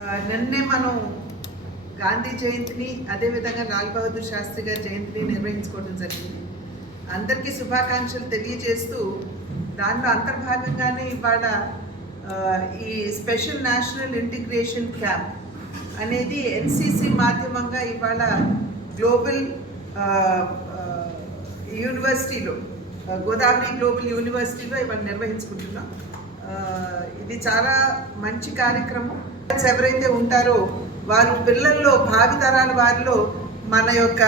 నిన్నే మనం గాంధీ జయంతిని అదేవిధంగా లాల్ బహదూర్ శాస్త్రి గారి జయంతిని నిర్వహించుకోవడం జరిగింది. అందరికీ శుభాకాంక్షలు తెలియజేస్తూ దానిలో అంతర్భాగంగానే ఇవాళ ఈ స్పెషల్ నేషనల్ ఇంటిగ్రేషన్ క్యాంప్ అనేది ఎన్సిసి మాధ్యమంగా ఇవాళ గ్లోబల్ యూనివర్సిటీలో గోదావరి గ్లోబల్ యూనివర్సిటీలో ఇవాళ నిర్వహించుకుంటున్నాం. ఇది చాలా మంచి కార్యక్రమం. ఎవరైతే ఉంటారో వారు పిల్లల్లో భావితరాల వారిలో మన యొక్క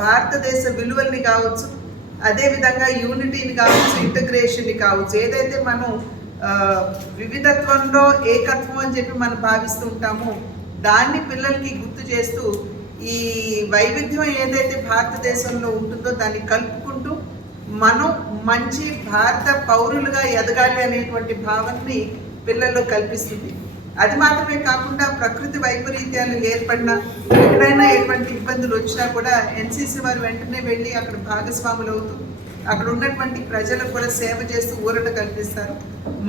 భారతదేశ విలువల్ని కావచ్చు, అదేవిధంగా యూనిటీని కావచ్చు, ఇంటగ్రేషన్ని కావచ్చు, ఏదైతే మనం వివిధత్వంలో ఏకత్వం అని చెప్పి మనం భావిస్తూ ఉంటామో దాన్ని పిల్లలకి గుర్తు చేస్తూ ఈ వైవిధ్యం ఏదైతే భారతదేశంలో ఉంటుందో దాన్ని కలుపుకుంటూ మనం మంచి భారత పౌరులుగా ఎదగాలి అనేటువంటి భావనని పిల్లల్లో కల్పిస్తుంది. అది మాత్రమే కాకుండా ప్రకృతి వైపరీత్యాలు ఏర్పడినా ఎక్కడైనా ఎటువంటి ఇబ్బందులు వచ్చినా కూడా ఎన్సిసి వారు వెంటనే వెళ్ళి అక్కడ భాగస్వాములు అవుతూ అక్కడ ఉన్నటువంటి ప్రజలకు కూడా సేవ చేస్తూ ఊరట కల్పిస్తారు.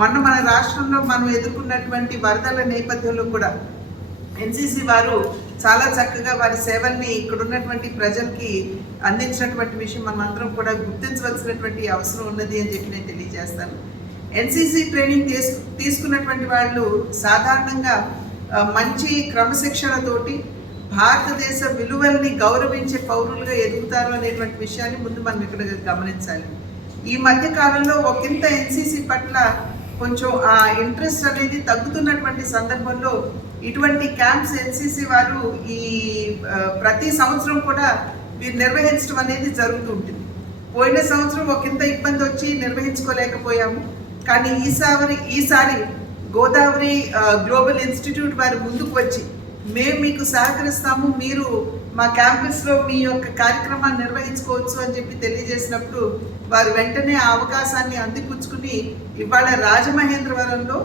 మన రాష్ట్రంలో మనం ఎదుర్కొన్నటువంటి వరదల నేపథ్యంలో కూడా ఎన్సిసి వారు చాలా చక్కగా వారి సేవల్ని ఇక్కడ ఉన్నటువంటి ప్రజలకి అందించినటువంటి విషయం మనం అందరం కూడా గుర్తించవలసినటువంటి అవసరం ఉన్నది అని చెప్పి నేను తెలియజేస్తాను. ఎన్సిసి ట్రైనింగ్ తీసుకున్నటువంటి వాళ్ళు సాధారణంగా మంచి క్రమశిక్షణతోటి భారతదేశ విలువల్ని గౌరవించే పౌరులుగా ఎదుగుతారు అనేటువంటి విషయాన్ని ముందు మనం ఇక్కడ గమనించాలి. ఈ మధ్య కాలంలో ఒకంత ఎన్సిసి పట్ల కొంచెం ఆ ఇంట్రెస్ట్ అనేది తగ్గుతున్నటువంటి సందర్భంలో ఇటువంటి క్యాంప్స్ ఎన్సిసి వారు ఈ ప్రతి సంవత్సరం కూడా వీరు నిర్వహించడం అనేది జరుగుతుంటుంది. పోయిన సంవత్సరం ఒకంత ఇబ్బంది వచ్చి నిర్వహించుకోలేకపోయాము. కానీ ఈసారి గోదావరి గ్లోబల్ ఇన్స్టిట్యూట్ వారు ముందుకు వచ్చి మేము మీకు సహకరిస్తాము, మీరు మా క్యాంపస్లో మీ యొక్క కార్యక్రమాన్ని నిర్వహించుకోవచ్చు అని చెప్పి తెలియజేసినప్పుడు వారు వెంటనే ఆ అవకాశాన్ని అందిపుచ్చుకుని ఇవాళ రాజమహేంద్రవరంలో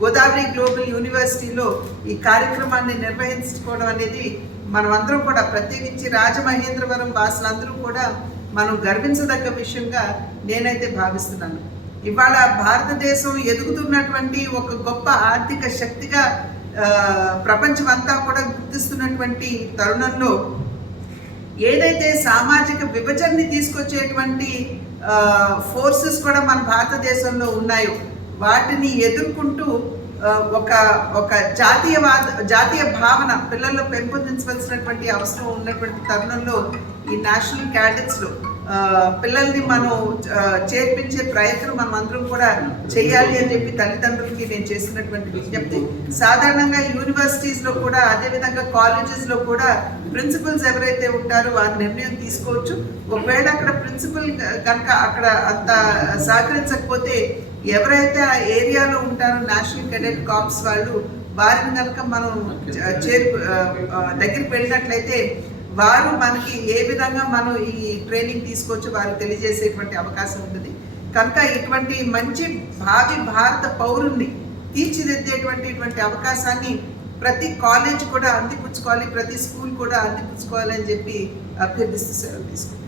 గోదావరి గ్లోబల్ యూనివర్సిటీలో ఈ కార్యక్రమాన్ని నిర్వహించుకోవడం అనేది మనమందరం కూడా ప్రత్యేకించి రాజమహేంద్రవరం వాసులందరూ కూడా మనం గర్వించదగ్గ విషయంగా నేనైతే భావిస్తున్నాను. ఇవాళ భారతదేశం ఎదుగుతున్నటువంటి ఒక గొప్ప ఆర్థిక శక్తిగా ప్రపంచం అంతా కూడా గుర్తిస్తున్నటువంటి తరుణంలో ఏదైతే సామాజిక విభజనని తీసుకొచ్చేటువంటి ఫోర్సెస్ కూడా మన భారతదేశంలో ఉన్నాయో వాటిని ఎదుర్కొంటూ ఒక జాతీయ భావన పిల్లల్లో పెంపొందించవలసినటువంటి అవసరం ఉన్నటువంటి తరుణంలో ఈ నేషనల్ క్యాడెట్స్లో పిల్లల్ని మనం చేర్పించే ప్రయత్నం మనం అందరం కూడా చేయాలి అని చెప్పి తల్లిదండ్రులకి నేను చేస్తున్నటువంటి విజ్ఞప్తి. సాధారణంగా యూనివర్సిటీస్లో కూడా అదేవిధంగా కాలేజెస్లో కూడా ప్రిన్సిపల్స్ ఎవరైతే ఉంటారో వారి నిర్ణయం తీసుకోవచ్చు. ఒకవేళ అక్కడ ప్రిన్సిపల్ కనుక అక్కడ అంత సహకరించకపోతే ఎవరైతే ఆ ఏరియాలో ఉంటారో నేషనల్ కెడెట్ కార్ప్స్ వాళ్ళు వారిని కనుక మనం దగ్గరికి వెళ్ళినట్లయితే వారు మనకి ఏ విధంగా మనం ఈ ట్రైనింగ్ తీసుకోవచ్చు వారు తెలియజేసేటువంటి అవకాశం ఉంటుంది. కనుక ఇటువంటి మంచి భావి భారత పౌరుల్ని తీర్చిదిద్దేటువంటి అవకాశాన్ని ప్రతి కాలేజ్ కూడా అందిపుచ్చుకోవాలి, ప్రతి స్కూల్ కూడా అందిపుచ్చుకోవాలి అని చెప్పి అభ్యర్థిస్తూ సెలవు తీసుకుంటాం.